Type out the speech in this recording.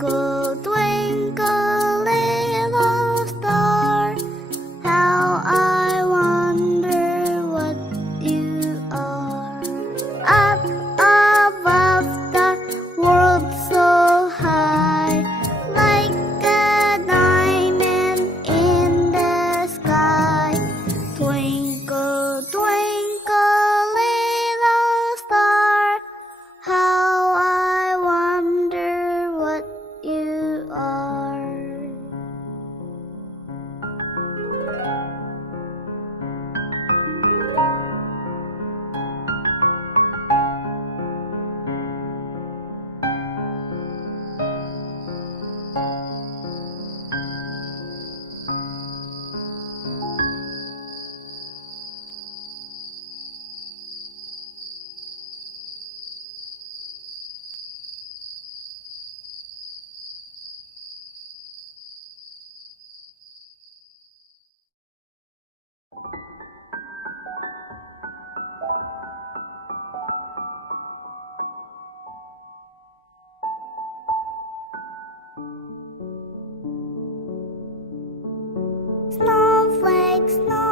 Twinkle, twinkle, little star, how I wonder what you are. Up above the world so high, like a diamond in the sky. Twinkle, twinkle, little star, how I wonder what you are. Snowflake, snowflake,